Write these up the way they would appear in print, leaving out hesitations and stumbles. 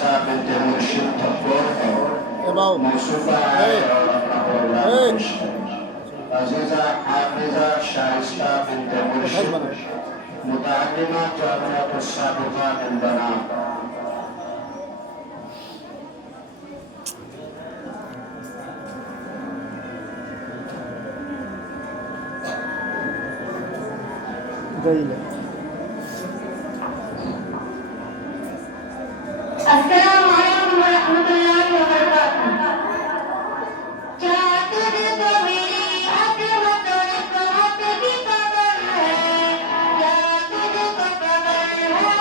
शाइस्ता बिन्ते मुर्शिद तकबर है About मौसूफा है और अपना प्रोग्राम hey, पेश करें। अजीजा हाफिजा शाइस्ता बिन्ते मुर्शिद मुतालिमा जामियात साबिका बिन बना Gayle. अस्सलामुअलैकुम वरहमतुल्लाहि वबरकातुहू। क्या तुझको मेरी अज़मत और इक़ामत की खबर है? क्या तुझको खबर है?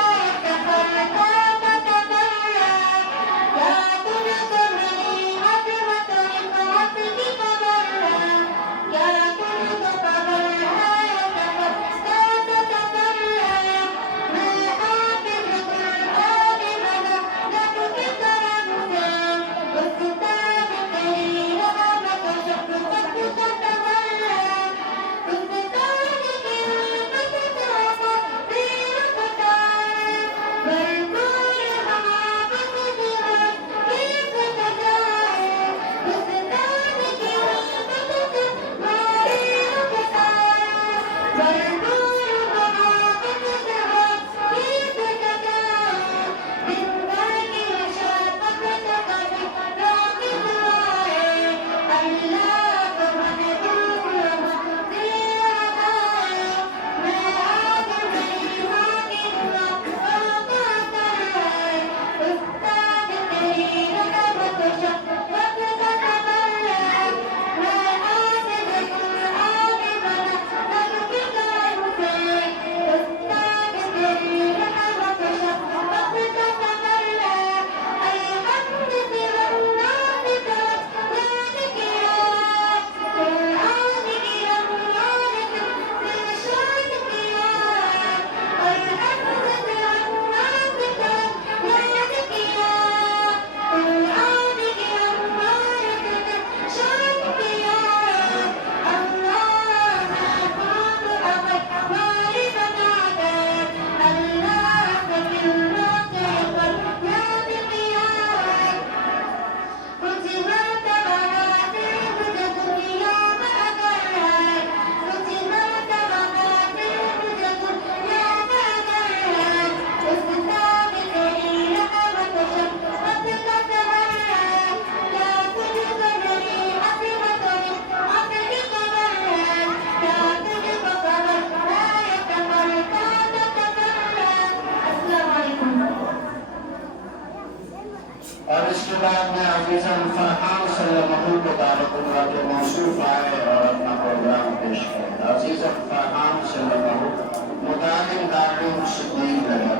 सफ़र का सफ़र है। क्या तुझको मेरी अज़मत और इक़ामत की खबर है? क्या तुझको खबर है? सफ़र का सफ़र है। मैं हाफ़िज़ कुरान बना रब के करम से, उस्ताद तेरी रहमत और शफ़क़त का सफ़र है। उस्ताद की उल्फत से फ़क़ीर खुदा है, भरपूर मोहब्बत से हकीक सजा है। उस्ताद की उल्फत से फ़क़ीर खुदा है, भरपूर मोहब्बत से हकीक सजा है। दिन भर की मशक्क़त से कभी राग़िब हुआ है, अल्लाह को महबूब मुझे अता है। मैं आज मेरी माँ की दुआ का असर है, उस्ताद तेरी रहमत और शफ़क़त का सफ़र है। मैं हाफ़िज़ कुरान बना रब के करम से, उस्ताद तेरी रहमत और शफ़क़त का सफ़र है। अल्हम्द से रमज़ान तक याद किया, कुरान की रमज़ान से इरशाद किया है। अल्हम्द से रमज़ान तक याद किया, कुरान की रमज़ान से इरशाद किया है। अल्लाह महबूब अगर मारी बना दे, अल्लाह से मिलना के पर याद किया है। कुछ मर्तबा हासिल मुझे दुनिया में अगर है, कुछ मर्तबा हासिल मुझे दुनिया में अगर है। उस्ताद तेरी रहमत और शफ़क़त का सफ़र है। क्या तुझको मेरी अज़मत और इक़ामत की खबर है? क्या तुझको खबर है? सफ़र का सफ़र है। अस्सलामु अलैकुम। और इसके बाद में अजीज़न फरहान सल्लल्लाहु तबारकुल्लाह के मौसूफ आए और अपना प्रोग्राम पेश करें। अजीज़न फरहान सल्लल्लाहु मुतालिम दारुल सिद्दीक नगर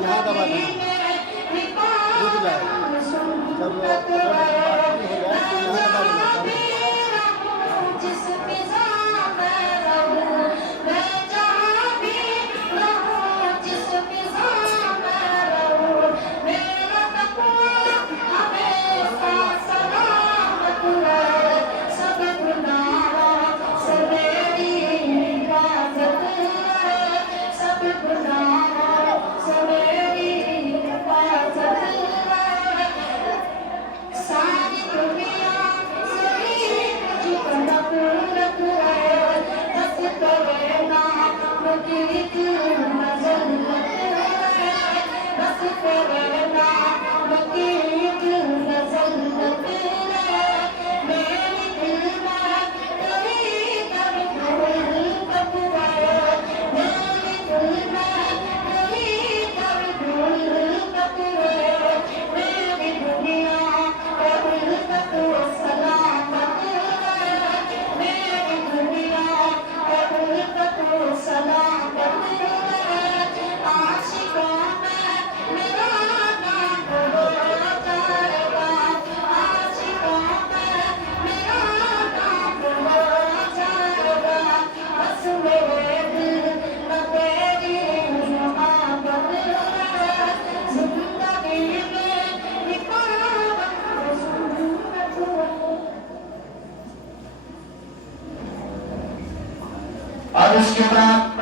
यहाँ दबा देना। दूध लाए। के बाद